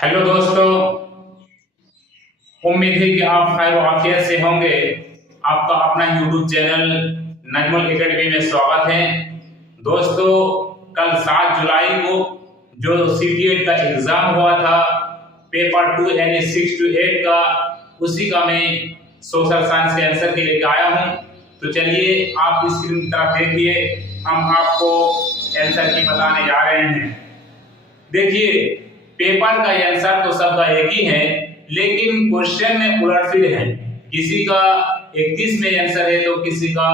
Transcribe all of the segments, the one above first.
Hello दोस्तों, उम्मीद है कि आप खैर आफियत से होंगे। आपका अपना यूट्यूब चैनल नजमुल एकेडमी में स्वागत है। दोस्तों, कल 7 जुलाई को जो सीटीएट का एग्जाम हुआ था पेपर 2 यानी 6 to 8 का, उसी का मैं सोशल साइंस के आंसर के लेके आया हूं। तो चलिए आप स्क्रीन की तरफ देखिए, हम आपको आंसर की बताने जा रहे हैं। देखिए, पेपर का आंसर तो सबका एक ही है, लेकिन क्वेश्चन में उलटफेर है। किसी का 31 में आंसर है तो किसी का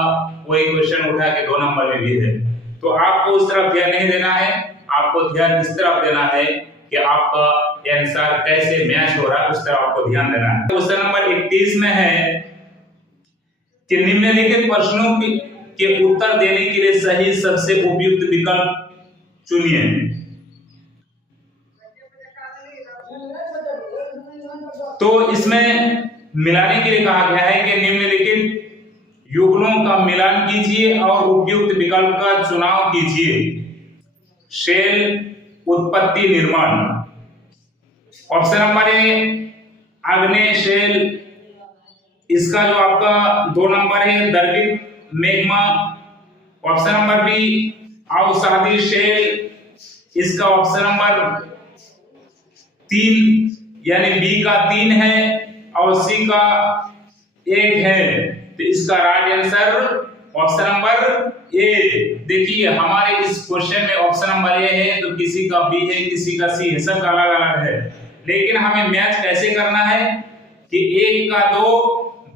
वही क्वेश्चन उठा के 2 नंबर में भी है। तो आपको उस तरफ ध्यान नहीं देना है, आपको ध्यान इस तरफ देना है कि आपका आंसर कैसे मैच हो रहा है, उस तरफ आपको ध्यान देना है। क्वेश्चन नंबर 31 में है कि निम्नलिखित प्रश्नों के उत्तर देने के लिए सही सबसे उपयुक्त विकल्प चुनिए। तो इसमें मिलाने के लिए कहा गया है कि निम्नलिखित युगलों का मिलान कीजिए और उपयुक्त विकल्प का चुनाव कीजिए। शेल उत्पत्ति निर्माण। ऑप्शन नंबर ए आग्नेय शेल, इसका जो आपका 2 नंबर है द्रवित मैग्मा। ऑप्शन नंबर बी अवसादी शेल, इसका ऑप्शन नंबर 3 यानी बी का 3 है और सी का 1 है। तो इसका राइट आंसर ऑप्शन नंबर ए। देखिए, हमारे इस क्वेश्चन में ऑप्शन नंबर ए है तो किसी का बी है, किसी का सी है, सबका अलग अलग है। लेकिन हमें मैच कैसे करना है कि 1 का 2,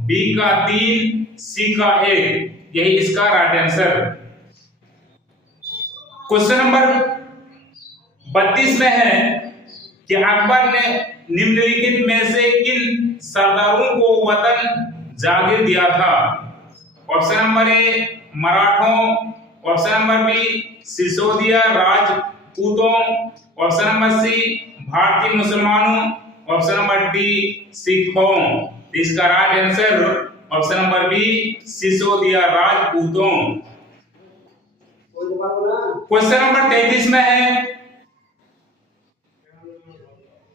बी का 3, सी का 1, यही इसका राइट आंसर। क्वेश्चन नंबर 32 में है कि अकबर ने निम्नलिखित में से किन सरदारों को वतन जागीर दिया था। ऑप्शन नंबर ए मराठों, ऑप्शन नंबर बी सिसोदिया राजपूतों, ऑप्शन नंबर सी भारतीय मुसलमानों, ऑप्शन नंबर डी सिखों। इसका right answer option number B Sisodia राजपूतों। क्वेश्चन नंबर 33 में है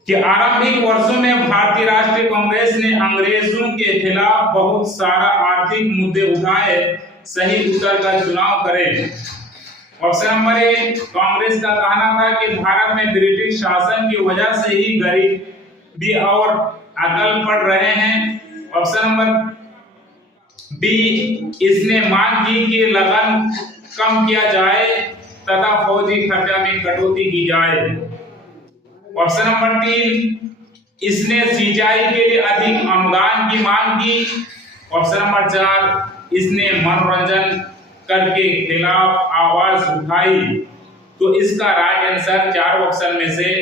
कि आरंभिक वर्षों में भारतीय राष्ट्रीय कांग्रेस ने अंग्रेजों के खिलाफ बहुत सारा आर्थिक मुद्दे उठाए। सही उत्तर का चुनाव करें। ऑप्शन नंबर ए कांग्रेस का कहना था कि भारत में ब्रिटिश शासन की वजह से ही गरीबी और अकाल पड़ रहे हैं। ऑप्शन नंबर बी इसने मांग की कि लगन कम किया जाए तथा फौजी खर्चा में कटौती की जाए। ऑप्शन नंबर 3 इसने सिंचाई के लिए अधिक अनुदान की मांग की। ऑप्शन नंबर 4 इसने मनोरंजन कर के खिलाफ आवाज उठाई। तो इसका राइट आंसर 4 ऑप्शन में से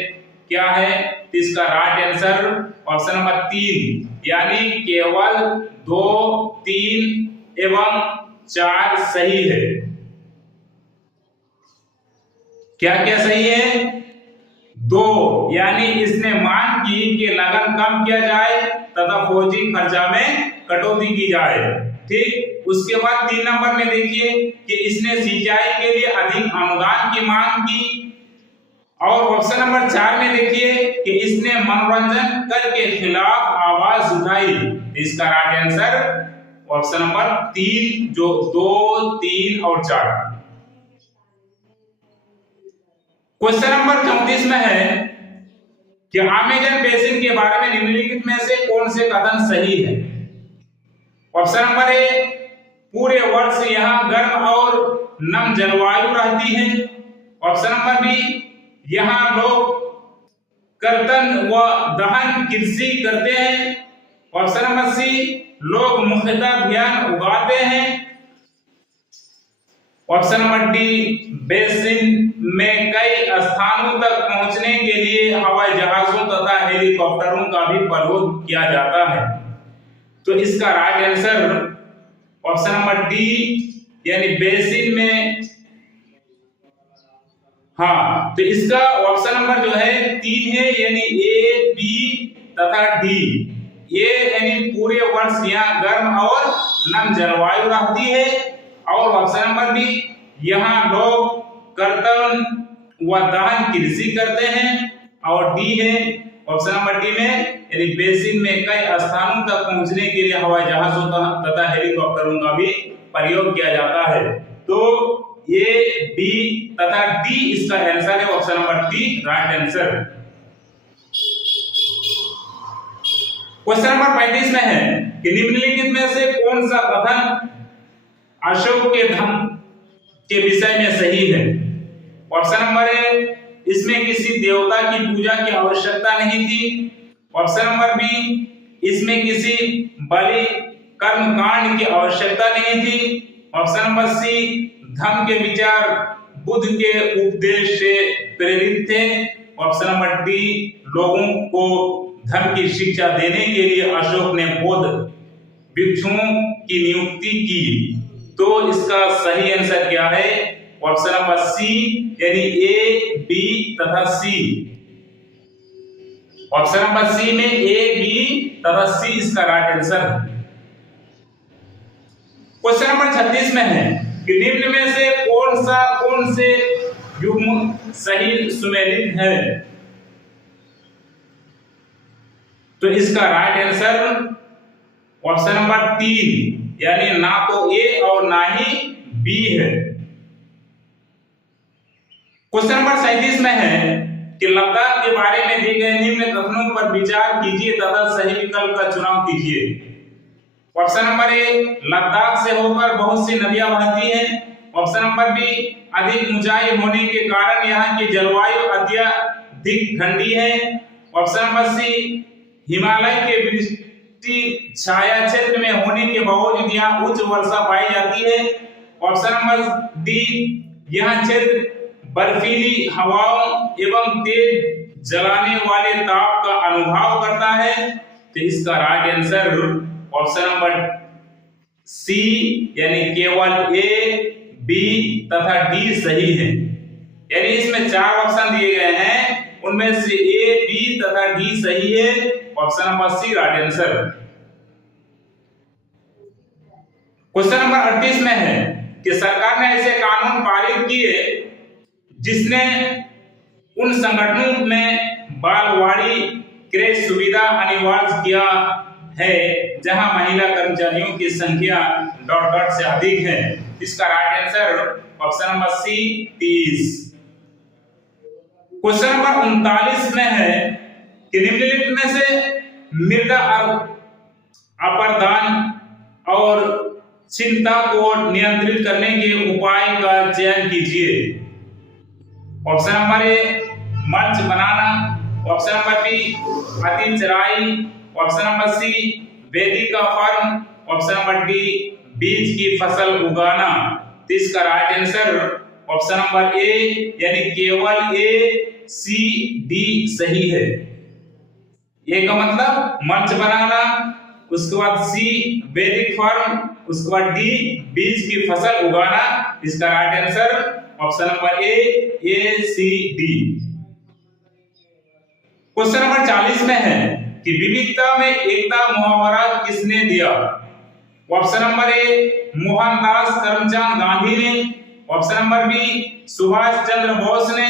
क्या है? इसका राइट आंसर ऑप्शन नंबर 3 यानी केवल 2, 3 एवं 4 सही है। क्या क्या सही है? 2 यानी इसने मांग की कि लगन कम किया जाए तथा फौजी खर्चा में कटौती की जाए। ठीक, उसके बाद 3 नंबर में देखिए कि इसने सिंचाई के लिए अधिक अनुदान की मांग की। और ऑप्शन नंबर 4 में देखिए कि इसने मनोरंजन कर के खिलाफ आवाज उठाई। इसका राइट आंसर ऑप्शन नंबर 3 जो 2, 3 और 4। क्वेश्चन नंबर 34 में है कि अमेज़न बेसिन के बारे में निम्नलिखित में से कौन से कथन सही है। ऑप्शन नंबर ए पूरे वर्ष यहां गर्म और नम जलवायु रहती है। ऑप्शन नंबर बी यहां लोग कर्तन व दहन कृषि करते हैं। ऑप्शन नंबर सी लोग मुख्यतः धान उगाते हैं। ऑप्शन नंबर डी बेसिन में कई स्थानों तक पहुंचने के लिए हवाई जहाजों तथा हेलीकॉप्टरों का भी प्रयोग किया जाता है। तो इसका right answer option number D यानी बेसिन में। हाँ, तो इसका ऑप्शन नंबर जो है 3 है यानी ए, बी तथा डी। ये यानी पूरे वर्ष यहाँ गर्म और नम जलवायु रहती है। और ऑप्शन नंबर बी यहाँ लोग कर्तन व दहन कृषि करते हैं। और डी है ऑप्शन नंबर डी में यानी बेसिन में कई स्थानों तक पहुंचने के लिए हवाई जहाजों तथा हेलीकॉप्टरों का भी प्रयोग किया जाता है। तो ए, बी तथा डी इसका आंसर है, option number D right answer. Question number 35 में है कि निम्नलिखित में से कौन सा कथन अशोक के धर्म के विषय में सही है। ऑप्शन नंबर ए, इसमें किसी देवता की पूजा की आवश्यकता नहीं थी। ऑप्शन नंबर बी, इसमें किसी बलि कर्म कांड की आवश्यकता नहीं थी। ऑप्शन नंबर सी, धर्म के विचार बुद्ध के उपदेश से प्रेरित थे। ऑप्शन नंबर डी, लोगों को धर्म की शिक्षा देने के लिए अशोक ने बौद्ध भिक्षुओं की नियुक्ति की। तो इसका सही आंसर क्या है, ऑप्शन नंबर सी यानी ए, बी तथा सी। ऑप्शन नंबर सी में ए, बी तथा सी इसका राइट आंसर है। क्वेश्चन नंबर 36 में है कि निम्न में से कौन से युग्म सही सुमेलित है। तो इसका राइट आंसर ऑप्शन नंबर 3 यानी ना तो ए और ना ही बी है। क्वेश्चन नंबर 37 में है कि लद्दाख के बारे में दिए गए निम्न कथनों पर विचार कीजिए तथा सही विकल्प का चुनाव कीजिए। ऑप्शन नंबर ए, लद्दाख से होकर बहुत सी नदियां बहती हैं। ऑप्शन नंबर बी, अधिक ऊंचाई होने के कारण यहाँ की जलवायु अत्यधिक ठंडी है। ऑप्शन नंबर सी, हिमालय के वृष्टि छाया क्षेत्र में होने के बावजूद यहाँ उच्च वर्षा पाई जाती है। ऑप्शन नंबर डी, यह क्षेत्र बर्फीली हवाओं एवं तेज जलाने वाले ताप का अनुभव करता है। तो इसका right answer option number C यानी केवल ए, बी तथा डी सही है। यानी इसमें 4 ऑप्शन दिए गए हैं, उनमें से ए, बी तथा डी सही है। Option number C right answer. Question number 38 में है कि सरकार ने ऐसे कानून पारित किए जिसने उन संगठनों में बालवाड़ी क्रय सुविधा अनिवार्य किया है जहां महिला कर्मचारियों की संख्या डॉट से अधिक है। इसका right answer option number C 30। Question number 39 में है कि निम्नलिखित में से मृदा अपरदन और चिंता को नियंत्रित करने के उपाय का चयन कीजिए। ऑप्शन नंबर ए, मल्च बनाना। ऑप्शन नंबर बी, अति चराई। ऑप्शन नंबर सी, वेदी का फर्म। ऑप्शन नंबर डी, बीज की फसल उगाना। तो इसका राइट आंसर ऑप्शन नंबर ए यानी केवल ए, सी, डी सही है। ए का मतलब मल्च बनाना, उसके बाद सी वैदिक फर्म, उसके बाद डी बीज की फसल उगाना। इसका right answer option number A, C, D. Question number 40 में है कि विविधता में एकता मुहावरा किसने दिया। Option number A, Mohandas Karamchand Gandhi ने। Option number B, Subhash Chandra Bose ने।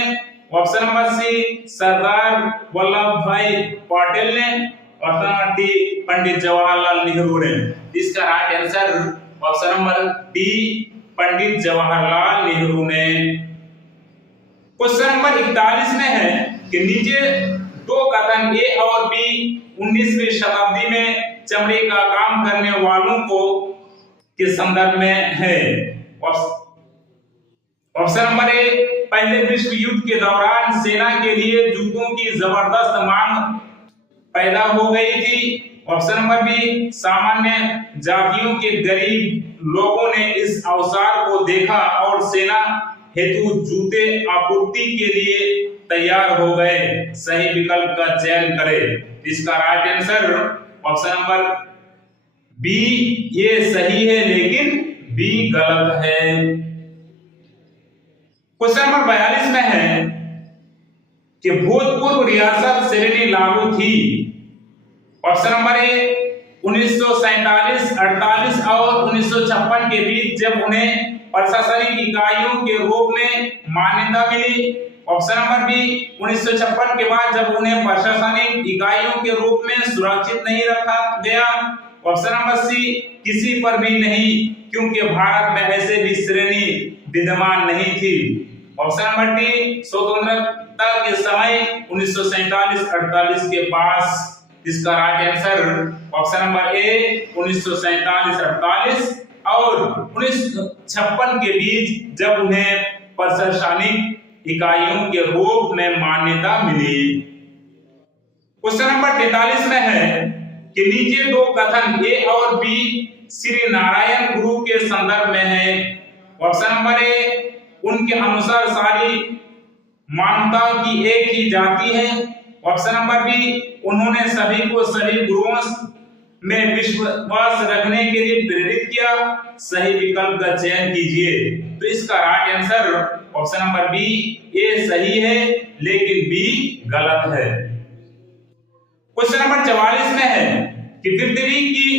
Option number C, Sardar Vallabh Bhai Patel ने। Option number D, Pandit Jawaharlal Nehru ने। इसका right answer option number D, Pandit Jawaharlal Nehru ने। क्वेश्चन नंबर 41 में है कि नीचे 2 कथन ए और बी 19वीं शताब्दी में चमड़े का काम करने वालों को के संदर्भ में है। ऑप्शन नंबर ए, पहले विश्व युद्ध के दौरान सेना के लिए जूतों की जबरदस्त मांग पैदा हो गई थी। ऑप्शन नंबर बी, सामान्य जातियों के गरीब लोगों ने इस अवसर को देखा और सेना हेतु जूते आपूर्ति के लिए तैयार हो गए। सही विकल्प का चयन करें। इसका right answer option number B ये सही है लेकिन बी गलत है। क्वेश्चन नंबर 42 में है कि भूतपूर्व रियासत श्रेणी लागू थी। ऑप्शन नंबर ए, 1947, 48 और 1956 के बीच जब उन्हें प्रशासनिक इकाइयों के रूप में मान्यता मिली। ऑप्शन नंबर बी 1956 के बाद जब उन्हें प्रशासनिक इकाइयों के रूप में सुरक्षित नहीं रखा गया। ऑप्शन नंबर सी किसी पर भी नहीं, क्योंकि भारत में ऐसे भी श्रेणी विद्यमान नहीं थी। ऑप्शन नंबर डी स्वतंत्रता के समय 1947-48 के पास। इसका राइट आंसर ऑप्शन नंबर ए 1947-48 और 1956 के बीच जब उन्हें प्रशासनिक इकाइयों के रूप में मान्यता मिली। क्वेश्चन नंबर 43 में है कि नीचे दो कथन ए और बी श्री नारायण गुरु के संदर्भ में है। ऑप्शन नंबर ए उनके अनुसार सारी मानवताओं की एक ही जाति है। ऑप्शन नंबर बी उन्होंने सभी को सभी गुरुओं में विश्वास रखने के लिए प्रेरित किया। सही विकल्प का चयन कीजिए। तो इसका right answer option number B A सही है, लेकिन बी गलत है। क्वेश्चन नंबर 44 में है कि पृथ्वी की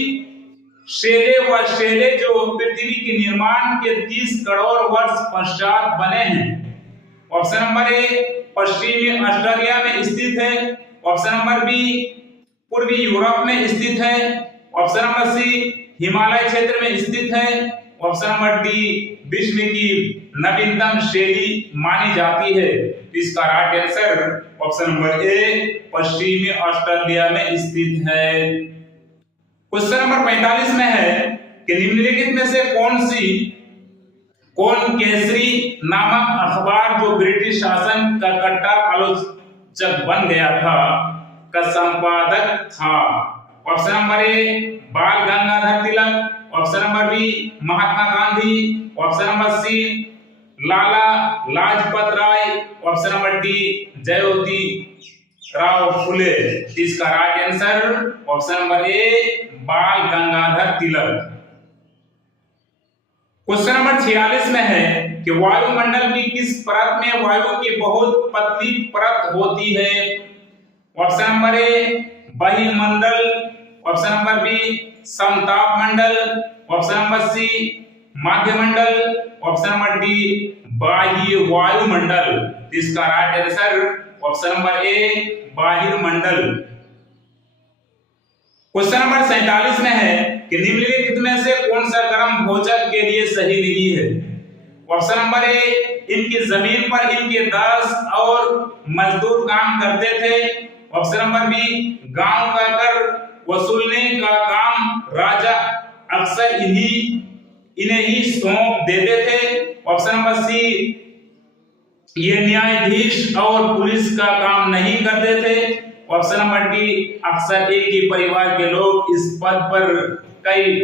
शैले जो पृथ्वी के निर्माण के 30 करोड़ वर्ष पश्चात बने हैं। ऑप्शन नंबर ए पश्चिमी ऑस्ट्रेलिया में स्थित है। ऑप्शन नंबर बी पूर्वी यूरोप में स्थित है। ऑप्शन नंबर सी हिमालय क्षेत्र में स्थित है। ऑप्शन नंबर डी विश्व की नवीनतम शैली मानी जाती है। इसका राइट आंसर ऑप्शन नंबर ए पश्चिमी ऑस्ट्रेलिया में स्थित है। क्वेश्चन नंबर 45 में है कि निम्नलिखित में से कौन केसरी नामक अखबार जो ब्रिटिश शासन का कट्टर आलोचक बन गया था का संपादक था। Option number A Bal Gangadhar Tilak. Option number B Mahatma Gandhi. Option number C Lala Lajpat Rai. Option number D Jayvati Rao Phule. इसका right answer option number A Bal Gangadhar Tilak. Question number 46 में है कि वायुमंडल की किस परत में वायु की बहुत पतली परत होती है। ऑप्शन नंबर ए बहिर्मंडल। ऑप्शन नंबर बी समताप मंडल। ऑप्शन नंबर सी मध्यमंडल। ऑप्शन नंबर डी बाह्य वायुमंडल। इसका right answer option number A बहिर्मंडल। क्वेश्चन नंबर 47 में है कि निम्नलिखित में से कौन सा गर्म भोजन के लिए सही नहीं है। ऑप्शन नंबर ए इनकी जमीन पर इनके दास और मजदूर काम करते थे। ऑप्शन नंबर बी गांव का कर वसूलने का काम राजा अक्सर इन्हें ही सौंप देते थे। ऑप्शन नंबर सी ये न्यायाधीश और पुलिस का काम नहीं करते थे। ऑप्शन नंबर डी अक्सर एक ही परिवार के लोग इस पद पर कई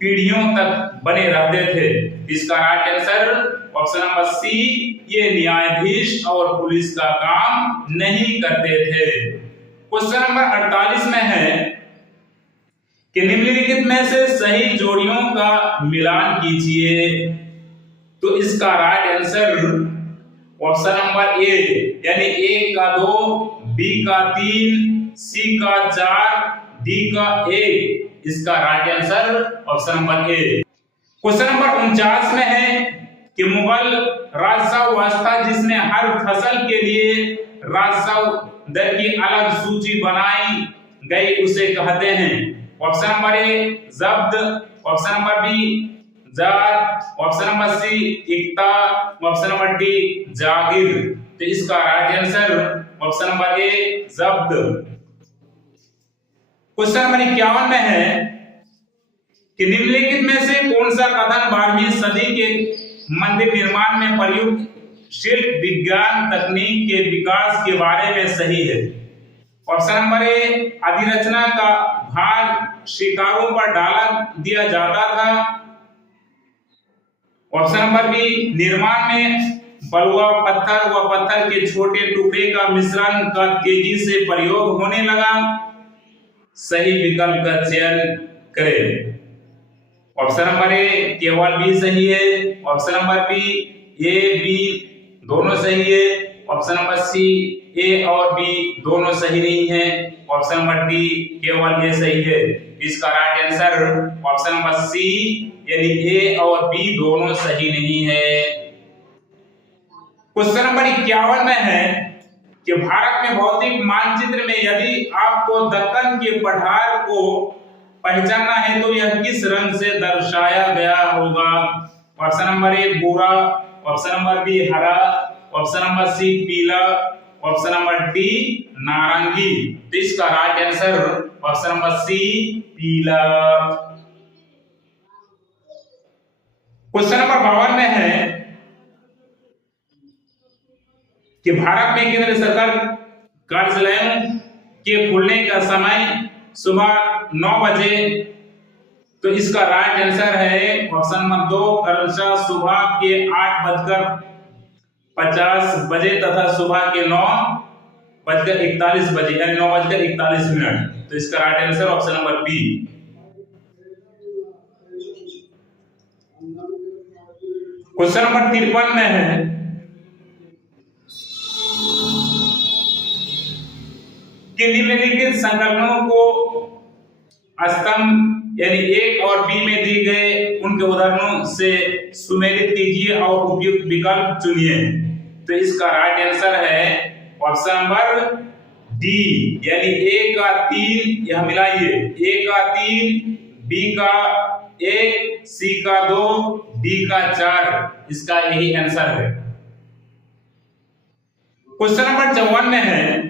पीढ़ियों तक बने रहते थे। इसका right answer option number C ये न्यायाधीश और पुलिस का काम नहीं करते थे। क्वेश्चन नंबर 48 में है कि निम्नलिखित में से सही जोड़ियों का मिलान कीजिए। तो इसका राइट आंसर ऑप्शन नंबर ए यानी ए का 2, बी का 3, सी का 4, डी का 1। इसका राइट आंसर ऑप्शन नंबर ए। क्वेश्चन नंबर 49 में है कि मुगल राजस्व व्यवस्था जिसमें हर फसल के लिए राजस्व दर की अलग सूची बनाई गई उसे कहते हैं। ऑप्शन नंबर ए जब्त। ऑप्शन नंबर बी जार। ऑप्शन नंबर सी इक्ता। ऑप्शन नंबर डी जागीर। तो इसका right answer option number A जब्त। क्वेश्चन नंबर 51 में है कि निम्नलिखित में से कौन सा कथन 12वीं सदी के मंदिर निर्माण में प्रयुक्त शिल्प विज्ञान तकनीक के विकास के बारे में सही है। ऑप्शन नंबर ए अधिरचना का भाग शिकारों पर डाला दिया जाता था। ऑप्शन नंबर बी निर्माण में बलुआ पत्थर व पत्थर के छोटे टुकड़े का मिश्रण का तेजी से प्रयोग होने लगा। सही विकल्प का चयन करें। ऑप्शन नंबर ए केवल बी सही है। Option number B A B दोनों सही है। ऑप्शन नंबर सी ए और बी दोनों सही नहीं है। ऑप्शन नंबर डी केवल ए सही है। इसका right answer option number C यानी ए और बी दोनों सही नहीं है। क्वेश्चन नंबर 51 में है कि भारत में भौतिक मानचित्र में यदि आपको दक्कन के पठार को पहचानना है तो यह किस रंग से दर्शाया गया होगा? ऑप्शन नंबर ए भूरा, ऑप्शन नंबर बी हरा, ऑप्शन नंबर सी पीला, ऑप्शन नंबर डी नारंगी। तो इसका right answer option number C पीला। क्वेश्चन नंबर 52 में है कि भारत में केंद्र सरकार कार्यालयों के खुलने का समय सुबह 9 बजे। तो इसका राइट आंसर है ऑप्शन नंबर 2 क्रमशः सुबह के 8:50 बजे तथा सुबह के 9:41 बजे यानी 9:41। तो इसका right answer option number B. Question number 53 में है कि निम्नलिखित संकलनों को स्तंभ यानी एक और बी में दी गए उनके उदाहरणों से सुमेलित कीजिए और उपयुक्त विकल्प चुनिए। तो इसका राइट आंसर है ऑप्शन नंबर डी यानी ए का 3 यह मिलाइए, ए का 3, बी का 1, सी का 2, डी का 4। इसका यही आंसर है। क्वेश्चन नंबर 54 में है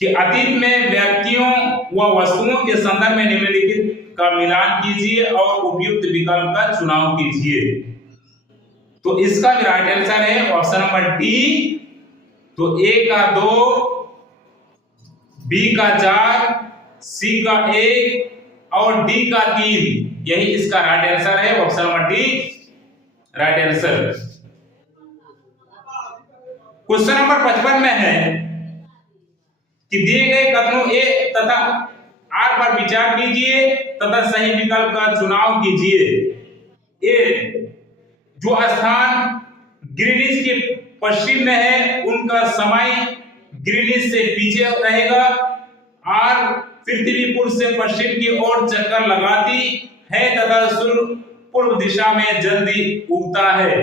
कि अतीत में व्यक्तियों व वस्तुओं के संदर्भ में निम्नलिखित का मिलान कीजिए और उपयुक्त विकल्प का चुनाव कीजिए। तो इसका भी राइट आंसर है ऑप्शन नंबर डी। तो ए का 2, बी का 4, सी का 1 और डी का 3 यही इसका राइट आंसर है option number D right answer. Question number 55 में है कि दिए गए कथनों ए तथा आर पर विचार कीजिए तथा सही विकल्प का चुनाव कीजिए। ए जो स्थान ग्रीनिच के पश्चिम में है उनका समय ग्रीनिच से पीछे रहेगा। आर पृथ्वीपुर से पश्चिम की ओर चक्कर लगाती है तथा सूर्य पूर्व दिशा में जल्दी उगता है।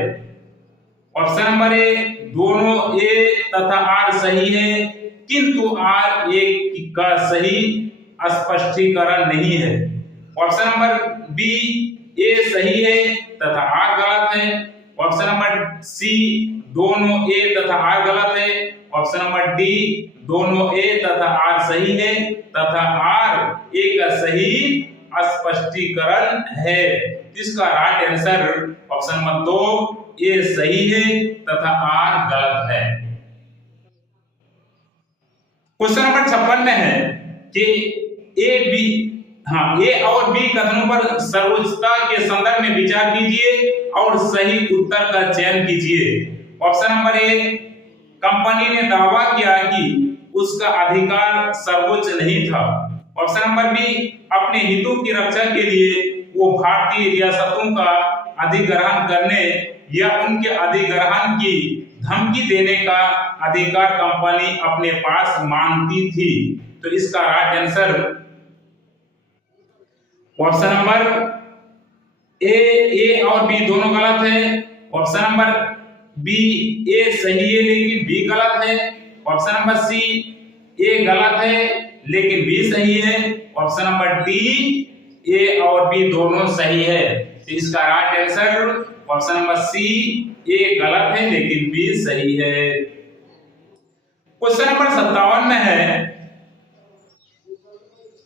ऑप्शन नंबर ए दोनों ए तथा आर सही है किंतु आर एक का सही स्पष्टीकरण नहीं है। ऑप्शन नंबर बी ए सही है तथा आर गलत है। ऑप्शन नंबर सी दोनों ए तथा आर गलत है। ऑप्शन नंबर डी दोनों ए तथा आर सही है तथा आर ए का सही स्पष्टीकरण है। इसका राइट आंसर ऑप्शन नंबर 2 ए सही है तथा आर गलत है। क्वेश्चन नंबर 56 में है कि ए और बी कथनों पर सर्वोच्चता के संदर्भ में विचार कीजिए और सही उत्तर का चयन कीजिए। ऑप्शन नंबर ए कंपनी ने दावा किया कि उसका अधिकार सर्वोच्च नहीं था। ऑप्शन नंबर बी अपने हितों की रक्षा के लिए वो भारतीय रियासतों का अधिग्रहण करने या उनके अधिग्रहण की धमकी देने का अधिकार कंपनी अपने पास मानती थी। तो इसका right answer option number A और बी दोनों गलत है। ऑप्शन नंबर बी ए सही है लेकिन बी गलत है। ऑप्शन नंबर सी ए गलत है लेकिन बी सही है। ऑप्शन नंबर डी ए और बी दोनों सही है। तो इसका right answer option number C A गलत है लेकिन बी सही है। क्वेश्चन नंबर 57 में है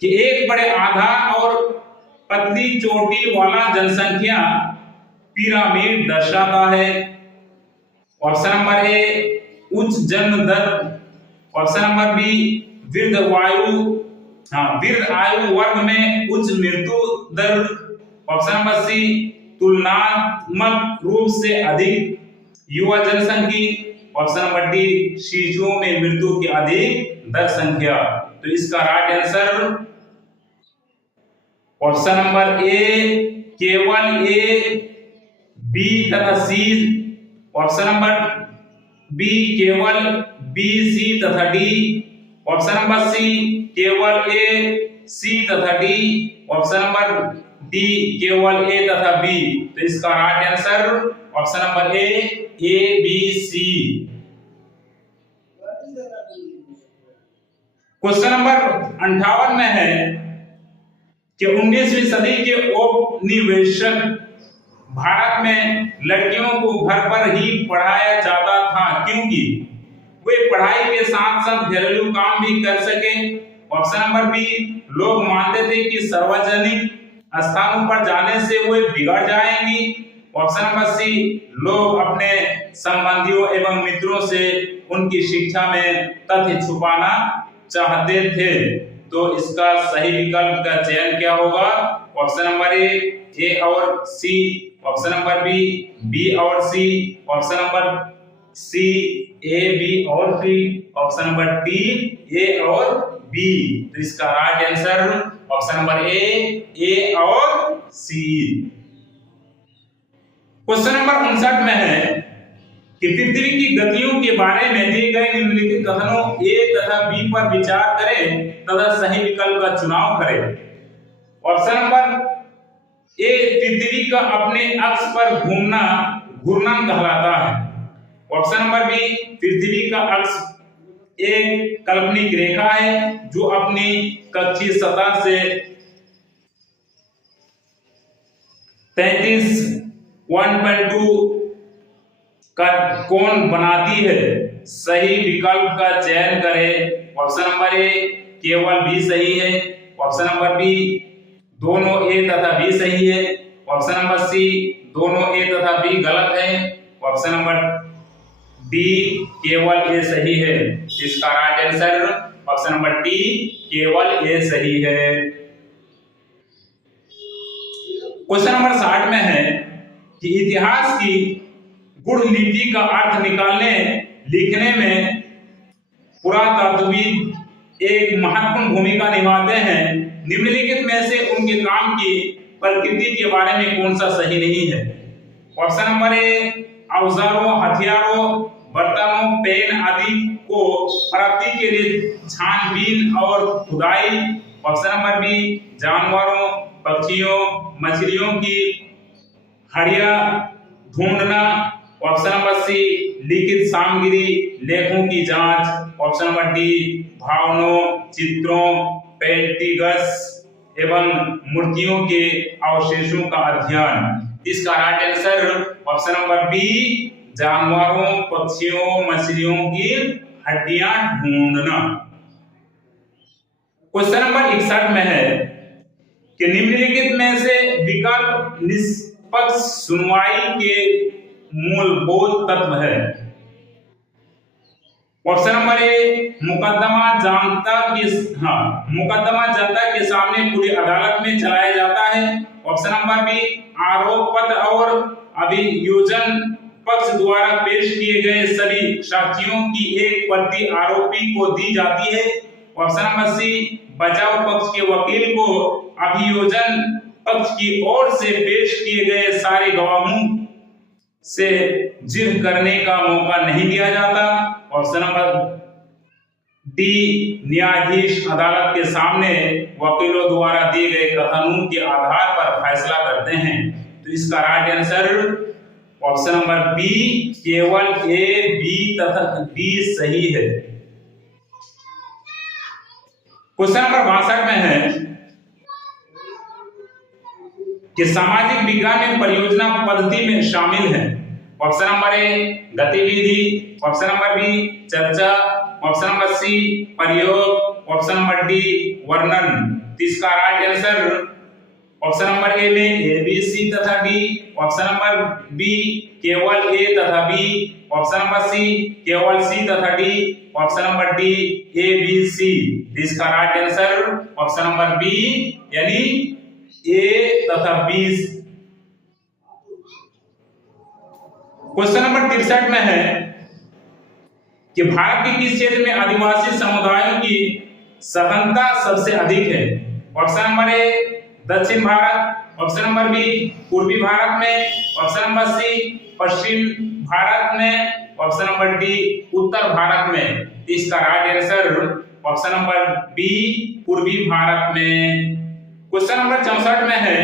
कि एक बड़े आधार और पतली चोटी वाला जनसंख्या पिरामिड दर्शाता है। ऑप्शन नंबर ए उच्च जन्म दर। ऑप्शन नंबर बी वृद्ध आयु वर्ग में उच्च मृत्यु दर। ऑप्शन नंबर सी तुलनात्मक रूप से अधिक युवा जनसंख्या। ऑप्शन नंबर डी शिशुओं में मृत्यु की अधिक दर संख्या। तो इसका राइट आंसर ऑप्शन नंबर ए केवल ए, बी तथा सी। ऑप्शन नंबर बी केवल बी, सी तथा डी। ऑप्शन नंबर सी केवल ए, सी तथा डी। ऑप्शन नंबर डी केवल ए तथा बी। तो इसका right answer option number A B C. Question number 58 में है कि 19वीं सदी के औपनिवेशिक भारत में लड़कियों को घर पर ही पढ़ाया जाता था क्योंकि वे पढ़ाई के साथ साथ घरेलू काम भी कर सके। ऑप्शन नंबर बी, लोग मानते थे कि सार्वजनिक स्थानों पर जाने से वे बिगड़ जाएंगी। ऑप्शन नंबर सी, लोग अपने संबंधियों एवं मित्रों से उनकी शिक्षा में तथ्य छुपाना चाहते थे। तो इसका सही विकल्प का चयन क्या होगा? ऑप्शन नंबर ए और सी, ऑप्शन नंबर बी और C, option number C A B और C, option number D A और बी। तो इसका right answer option number A और सी। क्वेश्चन नंबर 59 में है कि पृथ्वी की गतियों के बारे में दिए गए निम्नलिखित कथनों ए तथा बी पर विचार करें तथा सही विकल्प का चुनाव करें। ऑप्शन नंबर ए, पृथ्वी का अपने अक्ष पर घूमना घूर्णन कहलाता है। ऑप्शन नंबर बी, पृथ्वी का अक्ष एक काल्पनिक रेखा है जो अपनी कक्षीय सतह से 33.1.2 का कोण बनाती है। सही विकल्प का चयन करें। ऑप्शन नंबर ए केवल बी सही है, ऑप्शन नंबर बी दोनों ए तथा बी सही है, ऑप्शन नंबर सी दोनों ए तथा बी गलत है, ऑप्शन नंबर डी केवल ए सही है। इसका right answer option number D केवल ए सही है। क्वेश्चन नंबर 60 में है कि इतिहास की गुण लिपि का अर्थ निकालने लिखने में पुरातत्वविद एक महत्वपूर्ण भूमिका निभाते हैं। निम्नलिखित में से उनके काम की प्रकृति के बारे में कौन सा सही नहीं है? ऑप्शन नंबर ए, औजारों, हथियारों, बर्तनों, पेन आदि को प्राप्ति के लिए छानबीन और खुदाई। ऑप्शन नंबर बी, जानवरों, पक्षियों, मछलियों की हड़िया ढूंढना। ऑप्शन नंबर सी, लिखित सामग्री, लेखों की जांच। ऑप्शन नंबर डी, भावनों, चित्रों, पेंटिंग्स एवं मूर्तियों के अवशेषों का अध्ययन। इसका right answer option number B, जानवरों, पक्षियों, मछलियों की हड्डियां ढूंढना। क्वेश्चन नंबर 61 में है कि निम्नलिखित में से विकल्प निष्पक्ष सुनवाई के मूलभूत तत्व है। ऑप्शन नंबर ए, मुकदमा जनता के सामने पूरी अदालत में चलाया जाता है। ऑप्शन नंबर बी, आरोप पत्र और अभियोजन पक्ष द्वारा पेश किए गए सभी साक्ष्यों की एक प्रति आरोपी को दी जाती है। ऑप्शन नंबर सी, बचाव पक्ष के वकील को अभियोजन पक्ष की ओर से पेश किए गए सारे गवाहों से जिरह करने का मौका नहीं दिया जाता। ऑप्शन नंबर डी, न्यायाधीश अदालत के सामने वकीलों द्वारा दिए गए कथनों के आधार पर फैसला करते हैं। तो इसका right answer option number B, केवल ए, बी तथा डी सही है। क्वेश्चन नंबर 62 में है कि सामाजिक विज्ञान में परियोजना पद्धति में शामिल है। ऑप्शन नंबर ए, गतिविधि, ऑप्शन नंबर बी, चर्चा, ऑप्शन नंबर सी, प्रयोग, ऑप्शन नंबर डी, वर्णन। इसका राइट आंसर ऑप्शन नंबर ए में ए, बी, सी तथा डी, ऑप्शन नंबर बी केवल ए तथा बी, ऑप्शन नंबर सी केवल सी तथा D, option number D A, B, C. इसका right answer option number B यानी ए तथा बी। क्वेश्चन नंबर 63 में है कि भारत के किस क्षेत्र में आदिवासी समुदायों की सघनता सबसे अधिक है? ऑप्शन नंबर ए, दक्षिण भारत, ऑप्शन नंबर बी, पूर्वी भारत में, ऑप्शन नंबर सी, पश्चिम भारत में, ऑप्शन नंबर डी, उत्तर भारत में। इसका right answer option number B, पूर्वी भारत में। क्वेश्चन नंबर 64 में है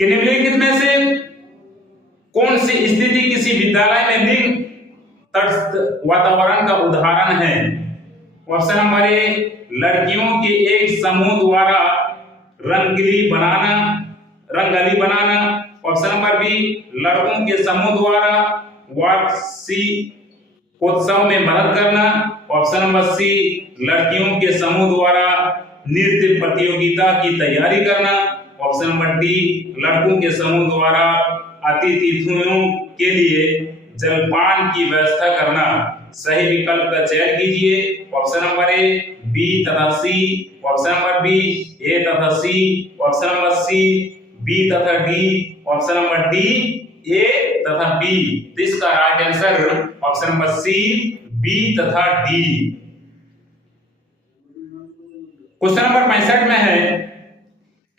कि निम्नलिखित में से कौन सी स्थिति किसी विद्यालय में लिंग तटस्थ वातावरण का उदाहरण है? ऑप्शन नंबर ए, लड़कियों के एक समूह द्वारा रंगली बनाना। ऑप्शन नंबर बी, लड़कों के समूह द्वारा वार्षिकोत्सव में मदद करना। ऑप्शन नंबर सी, लड़कियों के समूह द्वारा नृत्य प्रतियोगिता की तैयारी करना। ऑप्शन नंबर डी, लड़कों के समूह द्वारा अतिथियों के लिए जलपान की व्यवस्था करना। सही विकल्प का चयन कीजिए। ऑप्शन नंबर ए, बी तथा C. Option number B, A तथा C. Option number C, B तथा D. Option number D, A तथा बी। तो इसका right answer option number C, B तथा डी। क्वेश्चन नंबर 65 में है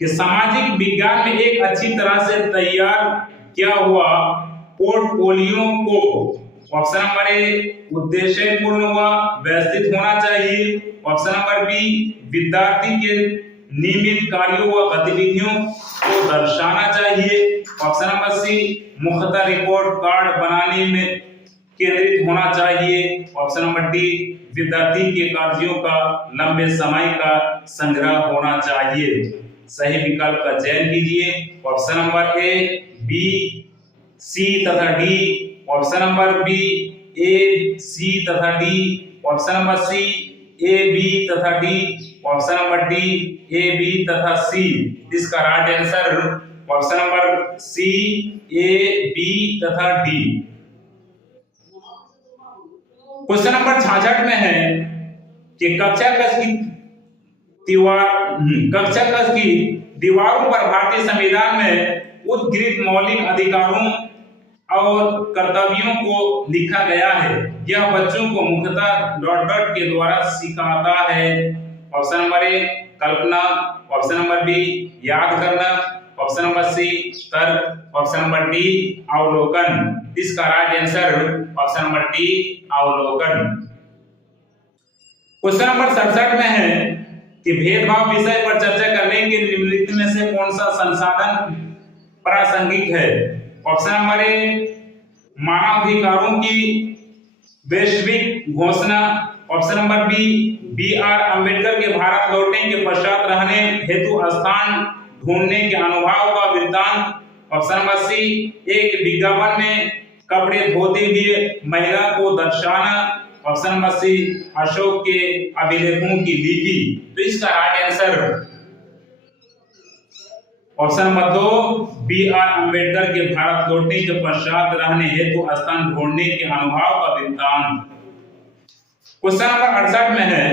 कि सामाजिक विज्ञान में एक अच्छी तरह से तैयार किया हुआ पोर्टफोलियो को ऑप्शन नंबर ए, उद्देश्यपूर्ण व व्यवस्थित होना चाहिए। ऑप्शन नंबर बी, विद्यार्थी के नियमित कार्यों व गतिविधियों को दर्शाना चाहिए। ऑप्शन नंबर सी, मुख्यतः रिपोर्ट कार्ड बनाने में केंद्रित होना चाहिए। ऑप्शन नंबर डी, विद्यार्थी के कार्यों का लंबे समय का संग्रह होना चाहिए। सही विकल्प का चयन कीजिए। Option number A, B, C तथा D. Option number B, A, C तथा D. Option number C, A, B तथा D. Option number D, A, B तथा सी। इसका right answer option number C, A, B तथा D. Question number 66 में है कि कक्षा कक्ष की दीवारों पर भारतीय संविधान में उद्धृत मौलिक अधिकारों और कर्तव्यों को लिखा गया है। यह बच्चों को मुख्यतः डॉट डॉट के द्वारा सिखाता है। ऑप्शन नंबर ए, कल्पना। ऑप्शन नंबर बी, याद करना। ऑप्शन नंबर सी, तर्क। ऑप्शन नंबर डी, अवलोकन। इसका right answer option number D, अवलोकन। क्वेश्चन नंबर 67 में है कि भेदभाव विषय पर चर्चा करने के निम्नलिखित में से कौन सा संसाधन प्रासंगिक है? ऑप्शन नंबर ए, मानवाधिकारों की वैश्विक घोषणा। Option number B, B R. Ambedkar के भारत लौटने के पश्चात रहने हेतु स्थान ढूंढने के अनुभव का वृत्तांत। ऑप्शन नंबर सी, एक विज्ञापन में कपड़े धोते हुए महिला को दर्शाना। ऑप्शन नंबर सी, अशोक के अभिलेखों की लिपि। तो इसका right answer option number 2, B R. Ambedkar के भारत लौटने के पश्चात रहने हेतु स्थान ढूंढने के अनुभव का वृत्तांत। क्वेश्चन नंबर 68 में है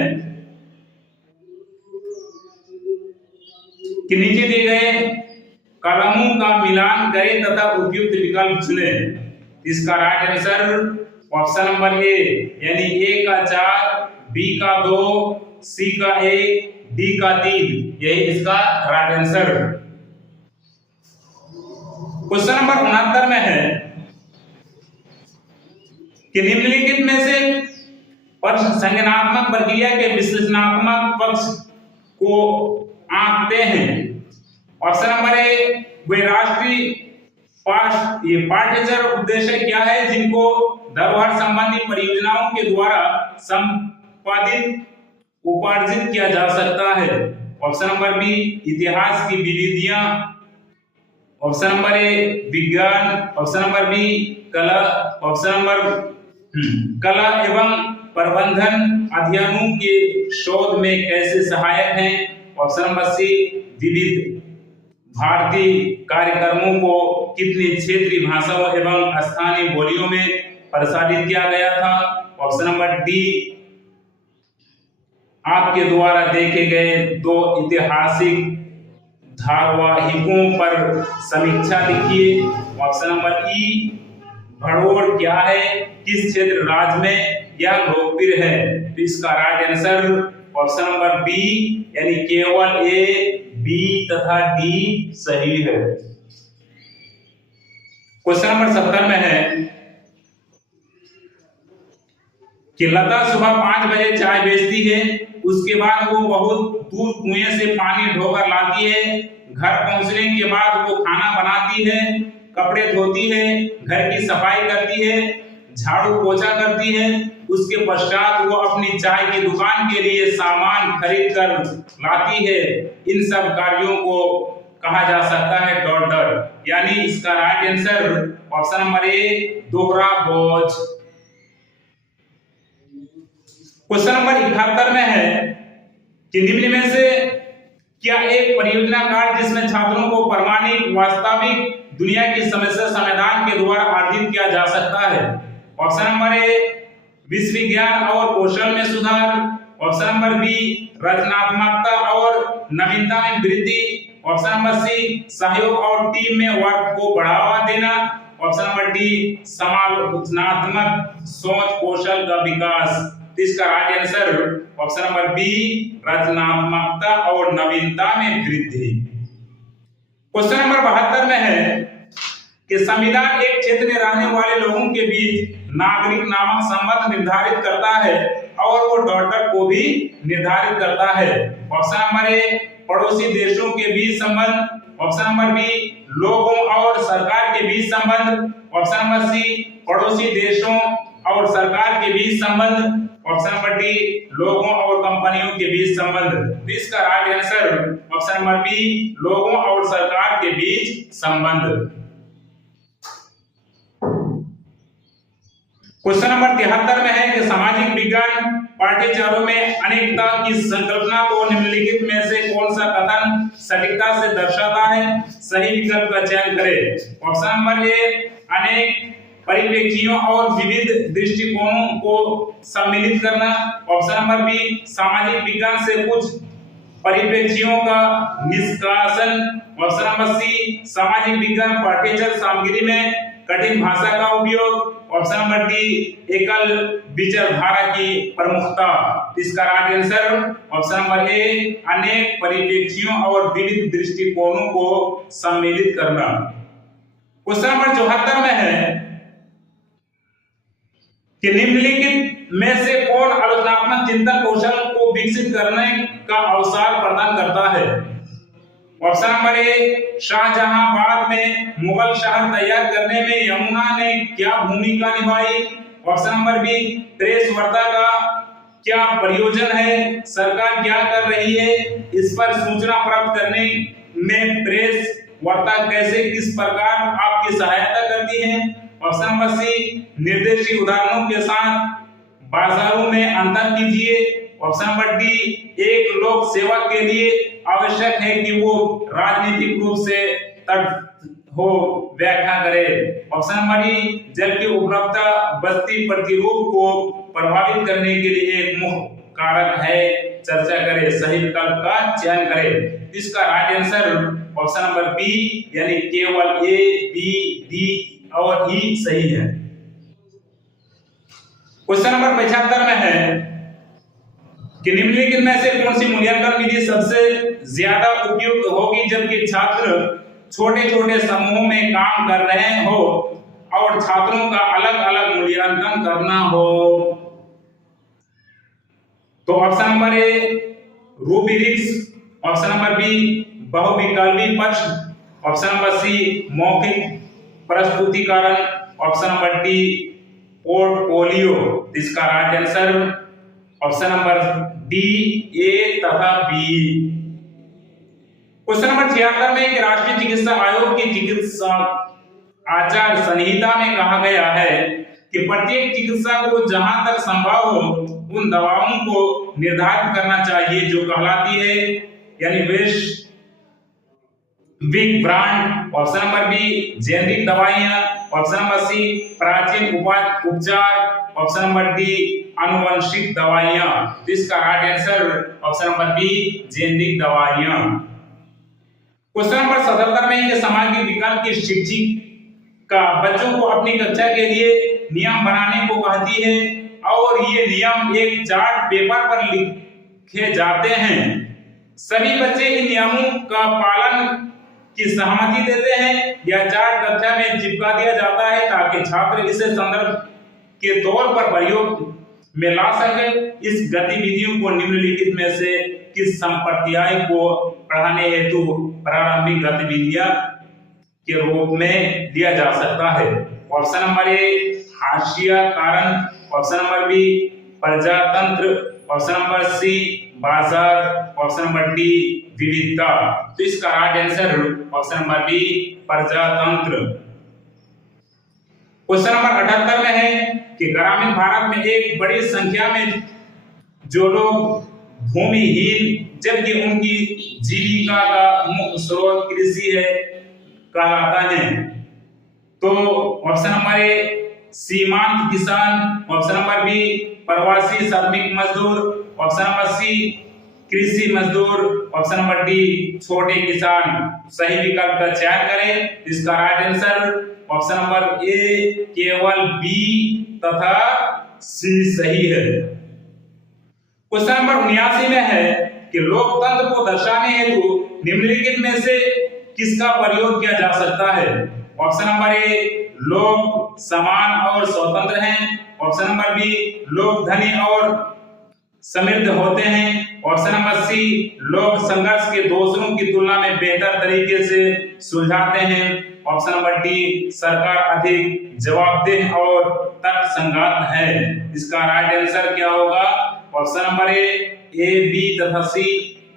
कि नीचे दिए गए कलमों का मिलान करें तथा उपयुक्त विकल्प चुने। इसका राइट आंसर ऑप्शन नंबर ए, यानी ए का 4, बी का 2, सी का 1, डी का 3। यही इसका राइट आंसर। क्वेश्चन नंबर 69 में है कि निम्नलिखित में से पक्ष संज्ञानात्मक प्रक्रिया के विश्लेषणात्मक पक्ष को आंकते हैं। ऑप्शन नंबर ए, वे राष्ट्रीय पाठ्यचर्या उद्देश्य क्या है जिनको धरोहर संबंधी परियोजनाओं के द्वारा संपादित उपार्जित किया जा सकता है। ऑप्शन नंबर बी, इतिहास की विविधियां। ऑप्शन नंबर ए, विज्ञान। ऑप्शन नंबर बी, कला। ऑप्शन नंबर कला एवं प्रबंधन अध्ययनों के शोध में कैसे सहायक हैं। ऑप्शन नंबर सी, विविध भारतीय कार्यक्रमों को कितनी क्षेत्रीय भाषाओं एवं स्थानीय बोलियों में प्रसारित किया गया था। ऑप्शन नंबर डी, आपके द्वारा देखे गए 2 ऐतिहासिक धारावाहिकों पर समीक्षा लिखिए। ऑप्शन नंबर ई, भड़ोड़ क्या है, किस क्षेत्र राज्य में यह लोकप्रिय है। तो इसका right answer option number B, यानी केवल ए, बी तथा डी सही है। क्वेश्चन नंबर 70 में है कि लता सुबह 5 बजे चाय बेचती है, उसके बाद वो बहुत दूर कुएं से पानी ढोकर लाती है, घर पहुंचने के बाद वो खाना बनाती है, कपड़े धोती है, घर की सफाई करती है, झाड़ू पोछा करती है। उसके पश्चात वो अपनी चाय की दुकान के लिए सामान खरीद कर लाती है। इन सब कार्यों को कहा जा सकता है डॉटर। यानी इसका राइट आंसर ऑप्शन नंबर ए दोहरा बोझ। क्वेश्चन नंबर 71 में है कि निम्न में से क्या एक परियोजना कार्ड जिसमें छात्रों को प्रामाणिक वास्तविक दुनिया की समस्या समाधान के द्वारा अर्जित किया जा सकता है। ऑप्शन नंबर ए विश्व विज्ञान और कौशल में सुधार, ऑप्शन नंबर बी रचनात्मकता और नवीनता में वृद्धि, ऑप्शन नंबर सी सहयोग और टीम में वर्क को बढ़ावा देना, ऑप्शन नंबर डी समालोचनात्मक सोच कौशल का विकास। इसका right answer option number B रचनात्मकता और नवीनता में वृद्धि। क्वेश्चन नंबर 72 में है कि संविधान एक क्षेत्र में रहने वाले लोगों के बीच नागरिक नामक संबंध निर्धारित करता है और वो डॉटर को भी निर्धारित करता है। ऑप्शन नंबर ए पड़ोसी देशों के बीच संबंध, ऑप्शन नंबर बी लोगों और सरकार के बीच संबंध, ऑप्शन नंबर सी पड़ोसी देशों और सरकार के बीच संबंध, ऑप्शन नंबर डी लोगों और कंपनियों के बीच संबंध। इसका right answer option number B लोगों और सरकार के बीच संबंध। क्वेश्चन नंबर 73 में है कि सामाजिक विज्ञान पाठ्यक्रमों में अनेकता की संकल्पना को निम्नलिखित में से कौन सा कथन सटीकता से दर्शाता है? सही विकल्प का चयन करें। ऑप्शन नंबर ए अनेक परिप्रेक्ष्यों और विविध दृष्टिकोणों को सम्मिलित करना, ऑप्शन नंबर बी सामाजिक विज्ञान से कुछ परिप्रेक्ष्यों का निष्कासन, ऑप्शन नंबर सी सामाजिक विज्ञान पाठ्यक्रम सामग्री में कठिन भाषा का उपयोग, ऑप्शन नंबर डी एकल विचारधारा की प्रमुखता। इसका राइट आंसर ऑप्शन नंबर ए अनेक परिप्रेक्ष्यों और विविध दृष्टिकोणों को सम्मिलित करना। क्वेश्चन नंबर 74 में है कि निम्नलिखित में से कौन आलोचनात्मक चिंतन कौशल को विकसित करने का अवसर प्रदान करता है? ऑप्शन नंबर ए शाहजहां में मुगल शहर तैयार करने में यमुना ने क्या भूमिका निभाई, ऑप्शन नंबर बी प्रेस वार्ता का क्या प्रयोजन है, सरकार क्या कर रही है, इस पर सूचना प्राप्त करने में प्रेस वार्ता कैसे किस प्रकार आपकी सहायता करती है, ऑप्शन नंबर सी निर्देशित उदाहरणों के साथ बाजारों में अंतर कीजिए, ऑप्शन नंबर डी एक लोक सेवा के लिए आवश्यक है कि वो राजनीतिक रूप से तटस्थ हो व्याख्या करे, ऑप्शन नंबर ई जल की उपलब्धता बस्ती प्रतिरूप को प्रभावित करने के लिए एक मुख्य कारक है, चर्चा करे। सही विकल्प का चयन करें। इसका right answer option number B यानी केवल ए बी डी और ई सही है। क्वेश्चन नंबर 75 में है कि निम्नलिखित में से कौन सी मूल्यांकन विधि सबसे ज्यादा उपयुक्त होगी जबकि छात्र छोटे छोटे समूहों में काम कर रहे हो और छात्रों का अलग अलग मूल्यांकन करना हो? तो option number A rubrics, option number B बहुविकल्पी पक्ष, ऑप्शन नंबर सी मौखिक प्रस्तुतिकरण, ऑप्शन नंबर डी पोर्टफोलियो। इसका right answer option number D A तथा बी। क्वेश्चन नंबर 76 में कि राष्ट्रीय चिकित्सा आयोग की चिकित्सा आचार संहिता में कहा गया है कि प्रत्येक चिकित्सा को जहां तक संभव हो उन दवाओं को निर्धारित करना चाहिए जो कहलाती है यानी best big brand, option number B generic दवाइयां, ऑप्शन नंबर सी प्राचीन उपचार, ऑप्शन नंबर डी आनुवंशिक दवाइयां। इसका right answer option number B generic दवाइयां। क्वेश्चन नंबर 77 में कि सामाजिक विज्ञान की शिक्षिका बच्चों को अपनी कक्षा के लिए नियम बनाने को कहती है और ये नियम एक चार्ट पेपर पर लिखे जाते हैं। सभी बच्चे इन नियमों का पालन की सहमति देते हैं। यह चार्ट कक्षा में चिपका दिया जाता है ताकि छात्र इसे संदर्भ के तौर पर प्रयोग में ला सके। इस गतिविधियों को निम्नलिखित में से किस संप्रदाय को पढ़ाने हेतु प्रारंभिक गतिविधियां के रूप में दिया जा सकता है? ऑप्शन नंबर ए हाशिया कारण, ऑप्शन नंबर बी प्रजातंत्र, ऑप्शन नंबर सी बाजार, ऑप्शन नंबर डी विविधता। तो इसका right answer option number B प्रजातंत्र। क्वेश्चन नंबर 78 में है कि ग्रामीण भारत में एक बड़ी संख्या में जो लोग भूमिहीन जबकि उनकी जीविका का मुख्य स्रोत कृषि है कहलाता है। तो ऑप्शन नंबर ए सीमांत किसान, ऑप्शन नंबर बी प्रवासी श्रमिक मजदूर, ऑप्शन नंबर सी कृषि मजदूर, ऑप्शन नंबर डी छोटे किसान। सही विकल्प का चयन करें। इसका राइट आंसर ऑप्शन नंबर ए केवल बी तथा सी सही है। क्वेश्चन नंबर 79 में है कि लोकतंत्र को दर्शाने हेतु निम्नलिखित में से किसका प्रयोग किया जा सकता है? ऑप्शन नंबर ए लोग समान और स्वतंत्र हैं, ऑप्शन नंबर बी लोग धनी और समृद्ध होते हैं, ऑप्शन नंबर सी लोग संघर्ष के दूसरों की तुलना में बेहतर तरीके से सुलझाते हैं, ऑप्शन नंबर डी सरकार अधिक जवाबदेह और तर्कसंगत है। इसका राइट आंसर क्या होगा? ऑप्शन नंबर ए बी तथा C,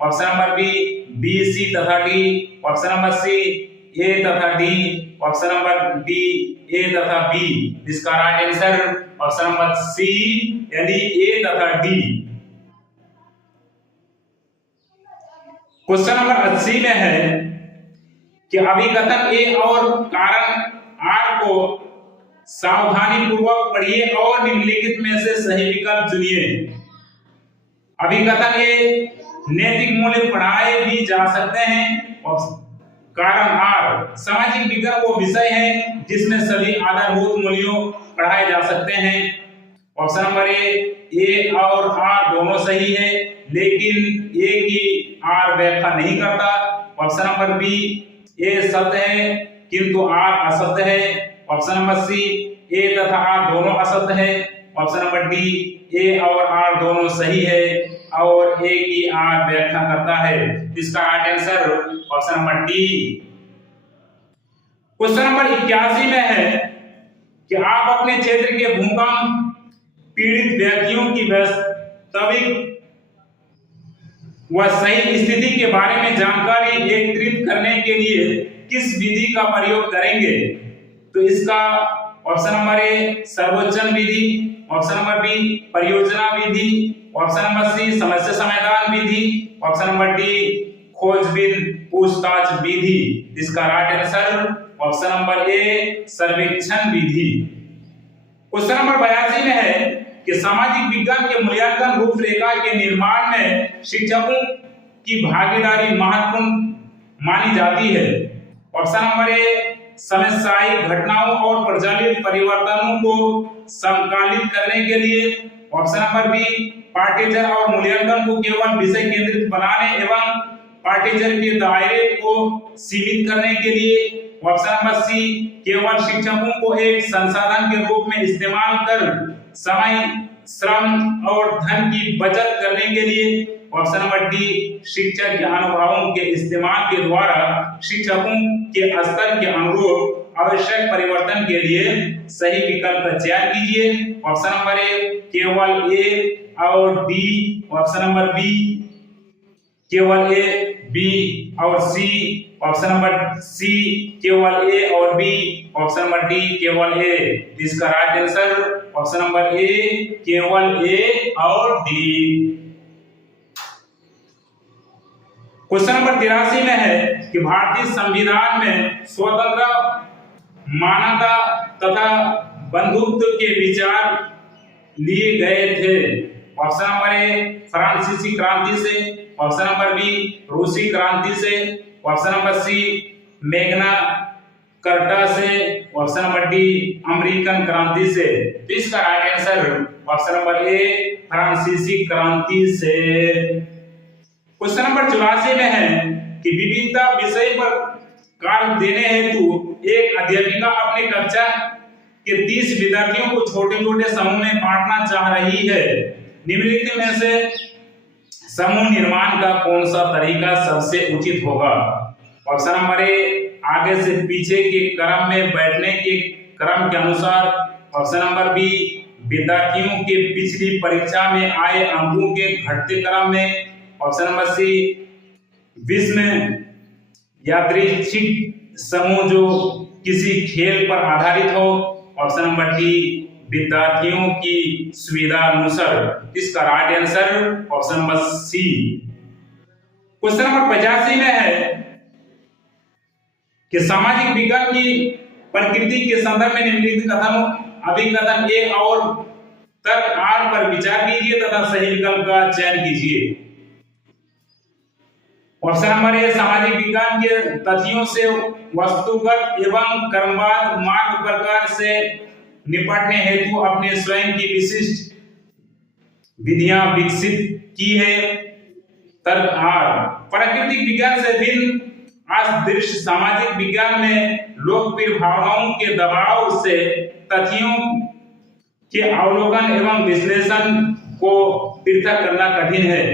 option number B C तथा D, option number C A तथा D, option number D A तथा बी। इसका right answer option number C यानी ए तथा डी। क्वेश्चन नंबर 80 में है कि अभिकथन ए और कारण आर को सावधानी पूर्वक पढ़िए और निम्नलिखित में से सही विकल्प चुनिए। अभिकथन ए नैतिक मूल्य पढ़ाए भी जा सकते हैं। कारण आर सामाजिक विज्ञान वो विषय है जिसमें सभी आधारभूत मूल्यों पढ़ाए जा सकते हैं। ऑप्शन नंबर ए और आर दोनों सही है लेकिन ए की आर व्याख्या नहीं करता। ऑप्शन नंबर बी ए सत्य है किंतु आर असत्य है। ऑप्शन नंबर सी ए तथा आर दोनों असत्य है। ऑप्शन नंबर डी ए और आर दोनों सही है और ए की आर व्याख्या करता है। इसका right answer option number D. Question number 81 में है कि आप अपने क्षेत्र के भूकंप पीड़ित व्यक्तियों की वास्तविक व सही स्थिति के बारे में जानकारी एकत्रित करने के लिए किस विधि का प्रयोग करेंगे? तो इसका ऑप्शन नंबर ए सर्वोच्चन विधि, ऑप्शन नंबर बी परियोजना विधि, ऑप्शन नंबर सी समस्या समाधान विधि, ऑप्शन नंबर डी खोजबीन पूछताछ विधि। इसका राइट आंसर ऑप्शन नंबर ए सर्वेक्षण विधि। क्वेश्चन नंबर 82 में है कि सामाजिक विज्ञान के मूल्यांकन रूपरेखा के निर्माण में शिक्षकों की भागीदारी महत्वपूर्ण मानी जाती है। ऑप्शन नंबर ए समस्यायी घटनाओं और प्रचलित परिवर्तनों को समकालित करने के लिए, ऑप्शन नंबर बी पाठ्यचर्या और मूल्यांकन को केवल विषय केंद्रित बनाने एवं पाठ्यचर्या के दायरे को सीमित करने के लिए, ऑप्शन नंबर सी केवल शिक्षकों को एक संसाधन के रूप में इस्तेमाल कर समय श्रम और धन की बचत करने के लिए, ऑप्शन नंबर डी शिक्षक के अनुभवों के इस्तेमाल के द्वारा शिक्षकों के स्तर के अनुरूप आवश्यक परिवर्तन के लिए। सही विकल्प का चयन कीजिए। ऑप्शन नंबर ए केवल ए और बी, ऑप्शन नंबर बी केवल ए बी और सी, ऑप्शन नंबर सी केवल ए और बी, ऑप्शन नंबर डी केवल ए। इसका राइट आंसर ऑप्शन नंबर ए केवल ए और डी। क्वेश्चन नंबर 83 में है कि भारतीय संविधान में स्वतंत्र मानवता तथा बंधुत्व के विचार लिए गए थे। ऑप्शन नंबर ए फ्रांसीसी क्रांति से, ऑप्शन नंबर बी रूसी क्रांति से, option number C Magna Carta से, ऑप्शन नंबर डी अमेरिकन क्रांति से। तो इसका right answer option number A फ्रांसीसी क्रांति से। क्वेश्चन नंबर 84 में है कि विविधता विषय पर कार्य देने हेतु एक अध्यापिका अपने कक्षा कि 30 विद्यार्थियों को छोटे छोटे समूह में बांटना चाह रही है। निम्नलिखित में से समूह निर्माण का कौन सा तरीका सबसे उचित होगा? ऑप्शन नंबर ए, आगे से पीछे के क्रम में बैठने के क्रम के अनुसार। ऑप्शन नंबर बी, विद्यार्थियों के पिछली परीक्षा में आए अंकों के घटते क्रम में। ऑप्शन नंबर सी, विषम यादृच्छिक समूह जो किसी खेल पर आधारित हो। ऑप्शन नंबर डी, विद्यार्थियों की सुविधा अनुसार। इसका right answer option number C. Question number 85 में है कि सामाजिक विज्ञान की प्रकृति के संदर्भ में निम्नलिखित कथन अभिकथन ए और तर्क आर पर विचार कीजिए तथा सही विकल्प का चयन कीजिए। ऑप्शन नंबर ए, सामाजिक विज्ञान के तथ्यों से वस्तुगत एवं क्रमबद्ध मार्ग प्रकार से निपटने हेतु अपने स्वयं की विशिष्ट विधियां विकसित की है। तर्क आर, प्राकृतिक विज्ञान से भिन्न आदर्श सामाजिक विज्ञान में लोकप्रिय भावनाओं के दबाव से तथ्यों के अवलोकन एवं विश्लेषण को पृथक करना कठिन है।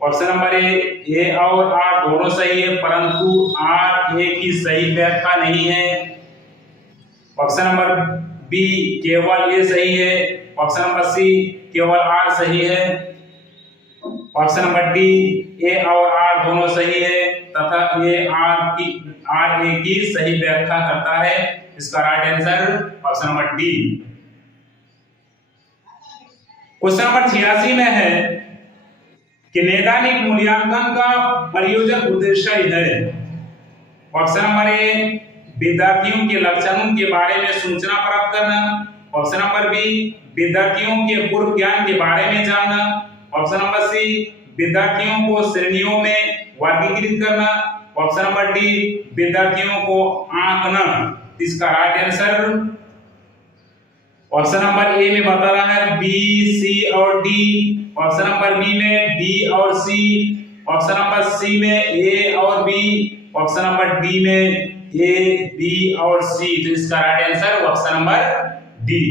ऑप्शन नंबर ए और आर दोनों सही है, परंतु आर ए की सही व्याख्या नहीं है। ऑप्शन नंबर बी, केवल ए सही है। ऑप्शन नंबर सी, केवल आर सही है। ऑप्शन नंबर डी, ए और आर दोनों सही है तथा आर ए की सही व्याख्या करता है। इसका right answer option number D. Question number 86 में है कि नैदानिक मूल्यांकन का प्रयोजन उद्देश्य है। ऑप्शन नंबर ए, विद्यार्थियों के लक्षणों के बारे में सूचना प्राप्त करना। ऑप्शन नंबर बी, विद्यार्थियों के पूर्व ज्ञान के बारे में जानना। ऑप्शन नंबर सी, विद्यार्थियों को श्रेणियों में वर्गीकृत करना। ऑप्शन नंबर डी, विद्यार्थियों को आंकना। इसका राइट आंसर ऑप्शन नंबर ए में बता रहा है बी, सी और डी। ऑप्शन नंबर बी में डी और सी। ऑप्शन नंबर सी में ए और बी। ऑप्शन नंबर डी में ए, बी और सी। तो इसका right answer option number D.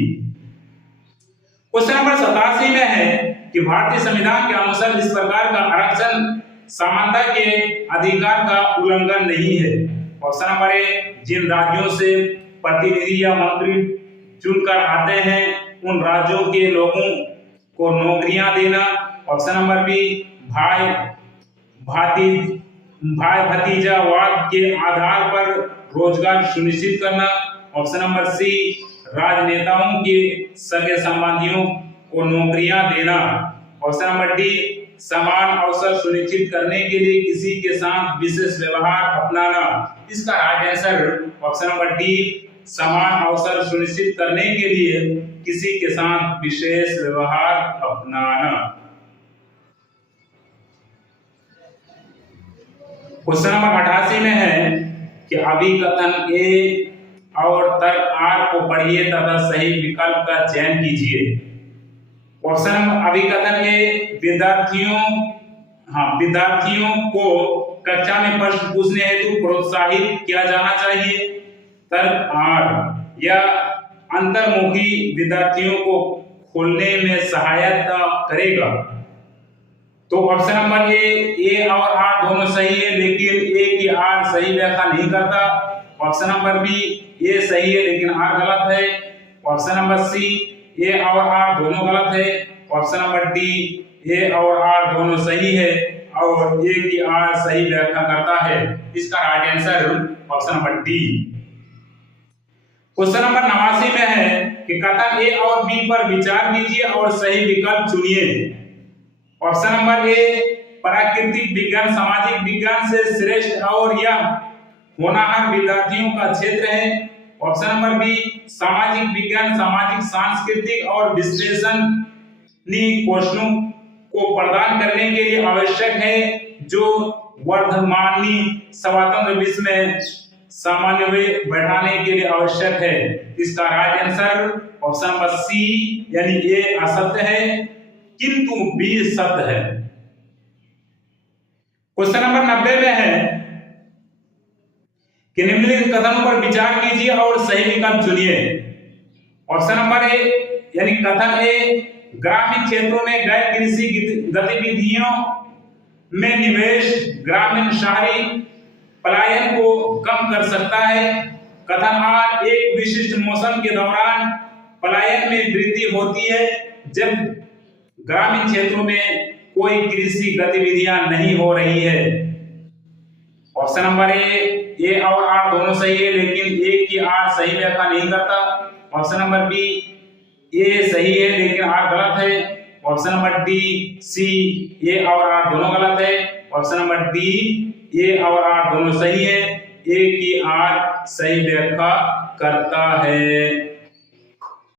Question number 87 में है कि भारतीय संविधान के अनुसार इस प्रकार का आरक्षण समानता के अधिकार का उल्लंघन नहीं है। ऑप्शन नंबर ए, जिन राज्यों से प्रतिनिधि या मंत्री चुनकर आते हैं उन राज्यों के लोगों को नौकरियां देना। ऑप्शन नंबर बी, भाई भतीजावाद के आधार पर रोजगार सुनिश्चित करना। ऑप्शन नंबर सी, राजनेताओं के सगे संबंधियों को नौकरियां देना। ऑप्शन नंबर डी, समान अवसर सुनिश्चित करने के लिए किसी के साथ विशेष व्यवहार अपनाना। इसका right answer option number D, समान अवसर सुनिश्चित करने के लिए किसी के साथ विशेष व्यवहार अपनाना। क्वेश्चन नंबर 88 में है कि अभिकथन ए और तर्क आर को पढ़िए तथा सही विकल्प का चयन कीजिए। ऑप्शन नंबर अभिकथन ए, विद्यार्थियों को कक्षा में प्रश्न पूछने हेतु प्रोत्साहित किया जाना चाहिए। तर्क आर, यह अंतर्मुखी विद्यार्थियों को खोलने में सहायता करेगा। तो ऑप्शन नंबर ए और आर दोनों सही है, लेकिन ए की आर सही व्याख्या नहीं करता। ऑप्शन नंबर बी, ए सही है लेकिन आर गलत है। ऑप्शन नंबर सी, ए और आर दोनों गलत है। ऑप्शन नंबर डी, ए और आर दोनों सही है और ए की आर सही व्याख्या करता है। इसका right answer option number D. Question number 89 में है कि कथन ए और बी पर विचार कीजिए और सही विकल्प चुनिए। ऑप्शन नंबर ए, प्राकृतिक विज्ञान सामाजिक विज्ञान से श्रेष्ठ और यह होनहार विद्यार्थियों का क्षेत्र है। ऑप्शन नंबर बी, सामाजिक विज्ञान सामाजिक सांस्कृतिक और विश्लेषणी कौशलों को प्रदान करने के लिए आवश्यक है जो वर्धमानी स्वतंत्र विश्व में समन्वय बैठाने के लिए आवश्यक है। इसका right answer option number C यानी ए असत्य है किंतु बी सत्य है। क्वेश्चन नंबर 90 में है कि निम्नलिखित कथनों पर विचार कीजिए और सही विकल्प चुनिए। ऑप्शन नंबर ए यानी कथन ए, ग्रामीण क्षेत्रों में गैर कृषि गतिविधियों में निवेश ग्रामीण शहरी पलायन को कम कर सकता है। कथन आर, एक विशिष्ट मौसम के दौरान पलायन में वृद्धि होती है जब ग्रामीण क्षेत्रों में कोई कृषि गतिविधियां नहीं हो रही है। ऑप्शन नंबर ए और आर दोनों सही है, लेकिन ए की आर सही व्याख्या नहीं करता। ऑप्शन नंबर बी, ए सही है लेकिन आर गलत है। ऑप्शन नंबर डी, सी, ए और आर दोनों गलत है। ऑप्शन नंबर डी, ए और आर दोनों सही है, ए की आर सही व्याख्या करता है।